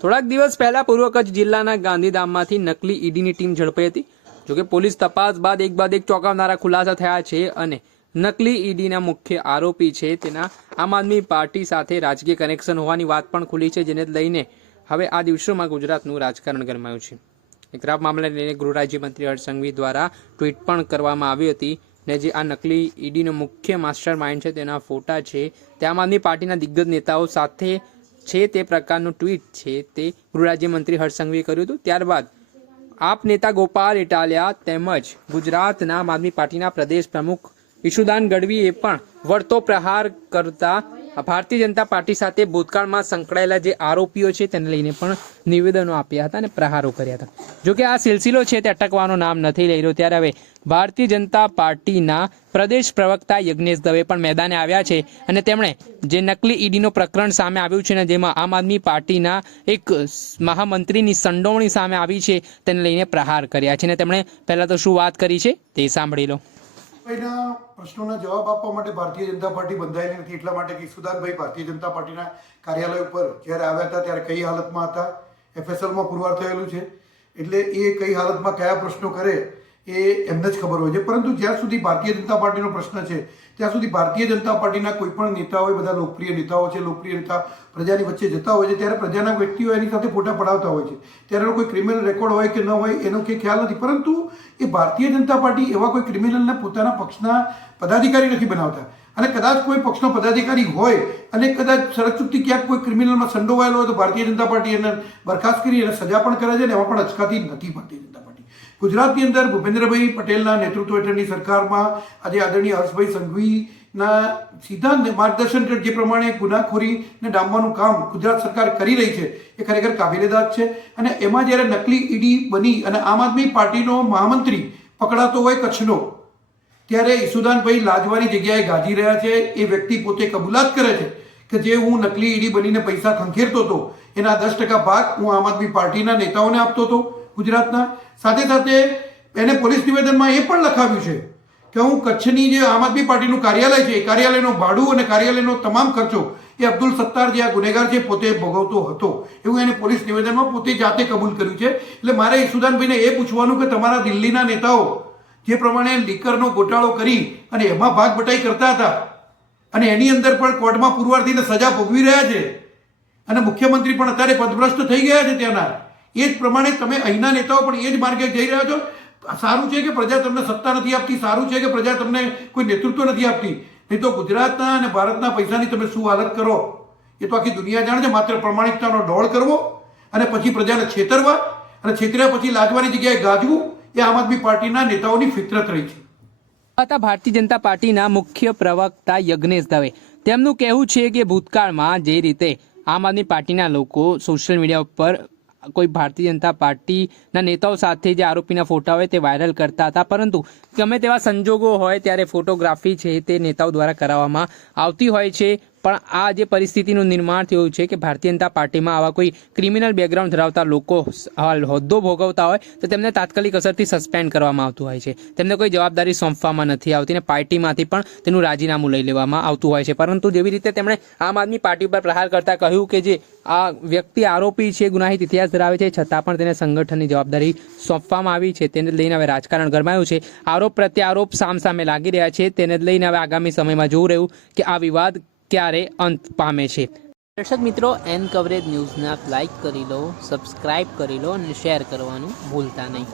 થોડાક દિવસ પહેલા પૂર્વ કચ્છ જિલ્લાના ગાંધીધામમાંથી નકલી ઈડીની ટીમ ઝડપાઈ હતી। જોકે પોલીસ તપાસ બાદ એક ચોંકાવનારા ખુલાસા થયા છે અને નકલી ઈડીના મુખ્ય આરોપી છે તેના આમ આદમી પાર્ટી સાથે રાજકીય કનેક્શન હોવાની વાત પણ ખુલી છે, જેને લઈને હવે આ દિવસોમાં ગુજરાતનું રાજકારણ ગરમાયું છે। એક ખરાબ મામલાને લઈને ગૃહ રાજ્યમંત્રી હર્ષ સંઘવી દ્વારા ટ્વીટ પણ કરવામાં આવી હતી ને જે આ નકલી ઈડીનો મુખ્ય માસ્ટર માઇન્ડ છે તેના ફોટા છે તે આમ આદમી પાર્ટીના દિગ્ગજ નેતાઓ સાથે છે તે પ્રકારનું ટ્વીટ છે તે ગૃહ રાજ્યમંત્રી હર્ષ સંઘવીએ કર્યું હતું। ત્યારબાદ આપ નેતા ગોપાલ ઇટાલિયા તેમજ ગુજરાતના આમ આદમી પાર્ટીના પ્રદેશ પ્રમુખ ઈશુદાન ગઢવીએ પણ વળતો પ્રહાર કરતા ભારતીય જનતા પાર્ટી સાથે ભૂતકાળમાં સંકળાયેલા જે આરોપીઓ છે તેને લઈને પણ નિવેદનો આપ્યા હતા અને પ્રહારો કર્યા હતા। જોકે આ સિલસિલો છે તે અટકવાનું નામ નથી લઈ રહ્યો, ત્યારે હવે ભારતીય જનતા પાર્ટીના પ્રદેશ પ્રવક્તા યજ્ઞેશ દવે પણ મેદાને આવ્યા છે અને તેમણે જે નકલી ઈડીનો પ્રકરણ સામે આવ્યું છે ને જેમાં આમ આદમી પાર્ટીના એક મહામંત્રીની સંડોવણી સામે આવી છે તેને લઈને પ્રહાર કર્યા છે અને તેમણે પહેલા તો શું વાત કરી છે તે સાંભળી લો। પ્રશ્નોના જવાબ આપવા માટે ભારતીય જનતા પાર્ટી બંધાયેલી નથી, એટલા માટે કે ઈશુદાનભાઈ ભારતીય જનતા પાર્ટીના કાર્યાલય ઉપર જ્યારે આવ્યા હતા ત્યારે કઈ હાલતમાં હતા, FSLમાં પુરવાર થયેલું છે, એટલે એ કઈ હાલતમાં કયા પ્રશ્નો કરે એ એમને જ ખબર હોય છે। પરંતુ જ્યાં સુધી ભારતીય જનતા પાર્ટીનો પ્રશ્ન છે ત્યાં સુધી ભારતીય જનતા પાર્ટીના કોઈ પણ નેતાઓ, બધા લોકપ્રિય નેતાઓ છે, લોકપ્રિય નેતા પ્રજાની વચ્ચે જતા હોય છે ત્યારે પ્રજાના વ્યક્તિઓ એની સાથે ફોટા પડાવતા હોય છે, ત્યારે એનો કોઈ ક્રિમિનલ રેકોર્ડ હોય કે ન હોય એનો કંઈ ખ્યાલ નથી। પરંતુ એ ભારતીય જનતા પાર્ટી એવા કોઈ ક્રિમિનલને પોતાના પક્ષના પદાધિકારી નથી બનાવતા, અને કદાચ કોઈ પક્ષનો પદાધિકારી હોય અને કદાચ સરચૂકથી ક્યાંક કોઈ ક્રિમિનલમાં સંડોવાયેલો હોય તો ભારતીય જનતા પાર્ટી એને બરખાસ્ત કરી એને સજા પણ કરે છે અને એમાં પણ અચકાતી નથી ભારતીય જનતા પાર્ટી। ગુજરાતની અંદર ભૂપેન્દ્રભાઈ પટેલના નેતૃત્વ હેઠળની સરકારમાં આજે આદરણીય હર્ષભાઈ સંઘવીના સીધા માર્ગદર્શન જે પ્રમાણે ગુનાખોરીને ડામવાનું કામ ગુજરાત સરકાર કરી રહી છે એ ખરેખર કાબિલેદાદ છે। અને એમાં જ્યારે નકલી ઈડી બની અને આમ આદમી પાર્ટીનો મહામંત્રી પકડાતો હોય કચ્છનો, ત્યારે ઈશુદાનભાઈ લાજવાની જગ્યાએ ગાજી રહ્યા છે। એ વ્યક્તિ પોતે કબૂલાત કરે છે કે જે હું નકલી ઈડી બનીને પૈસા ખંખેરતો હતો એના 10% ભાગ હું આમ આદમી પાર્ટીના નેતાઓને આપતો હતો ગુજરાતના। સાથે સાથે એને પોલીસ નિવેદનમાં એ પણ લખાવ્યું છે કે હું કચ્છની જે આમ આદમી પાર્ટીનું કાર્યાલય છે એ કાર્યાલયનું ભાડું અને કાર્યાલયનો તમામ ખર્ચો એ અબ્દુલ સત્તાર જે આ ગુનેગાર છે પોતે ભોગવતો હતો, એવું એને પોલીસ નિવેદનમાં પોતે જાતે કબૂલ કર્યું છે। એટલે મારે ઈશુદાનભાઈને એ પૂછવાનું કે તમારા દિલ્હીના નેતાઓ જે પ્રમાણે લીકરનો ગોટાળો કરી અને એમાં ભાગ બટાઈ કરતા હતા અને એની અંદર પણ કોર્ટમાં પુરવાર થઈને સજા ભોગવી રહ્યા છે અને મુખ્યમંત્રી પણ અત્યારે પદભ્રષ્ટ થઈ ગયા છે ત્યાંના, એ જ પ્રમાણે તમે અહીંના નેતાઓ પણ એ જ માર્ગે જઈ રહ્યા છો। સારું છે કે પ્રજા તમને સત્તા નથી આપતી, સારું છે કે પ્રજા તમને કોઈ નેતૃત્વ નથી આપતી, નહીં તો ગુજરાતના અને ભારતના પૈસાની તમે શું હાલત કરો એ તો આખી દુનિયા જાણે છે। માત્ર પ્રમાણિકતાનો ડોળ કરવો અને પછી પ્રજાને છેતરવા અને છેતર્યા પછી લાજવાની જગ્યાએ ગાજવું એ આમ આદમી પાર્ટીના નેતાઓની ફિતરત રહી છે। ભારતીય જનતા પાર્ટીના મુખ્ય પ્રવક્તા યજ્ઞેશ દવે તેમનું કહેવું છે કે ભૂતકાળમાં જે રીતે આમ આદમી પાર્ટીના લોકો સોશિયલ મીડિયા ઉપર કોઈ ભારતીય જનતા પાર્ટીના નેતાઓ સાથે જે આરોપીના ફોટા હોય તે વાયરલ કરતા હતા, પરંતુ ગમે તેવા સંજોગો હોય ત્યારે ફોટોગ્રાફી છે તે નેતાઓ દ્વારા કરાવવામાં આવતી હોય છે। પણ આ જે પરિસ્થિતિનું નિર્માણ થયું છે કે ભારતીય જનતા પાર્ટીમાં આવા કોઈ ક્રિમિનલ બેકગ્રાઉન્ડ ધરાવતા લોકો હોદ્દો ભોગવતા હોય તો તેમને તાત્કાલિક અસરથી સસ્પેન્ડ કરવામાં આવતું હોય છે, તેમને કોઈ જવાબદારી સોંપવામાં નથી આવતી અને પાર્ટીમાંથી પણ તેનું રાજીનામું લઈ લેવામાં આવતું હોય છે। પરંતુ જેવી રીતે તેમણે આમ આદમી પાર્ટી પર પ્રહાર કરતા કહ્યું કે જે આ વ્યક્તિ આરોપી છે, ગુનાહિત ઇતિહાસ ધરાવે છે, છતાં પણ તેને સંગઠનની જવાબદારી સોંપવામાં આવી છે, તેને લઈને હવે રાજકારણ ગરમાયું છે। આરોપ પ્રત્યારોપ સામસામે લાગી રહ્યા છે, તેને લઈને હવે આગામી સમયમાં જોવું રહ્યું કે આ વિવાદ ક્યારે અંત પામે છે। દર્શક મિત્રો, એન કવરેજ ન્યૂઝને આપ લાઇક કરી લો, સબસ્ક્રાઇબ કરી લો અને શેર કરવાનું ભૂલતા નહીં।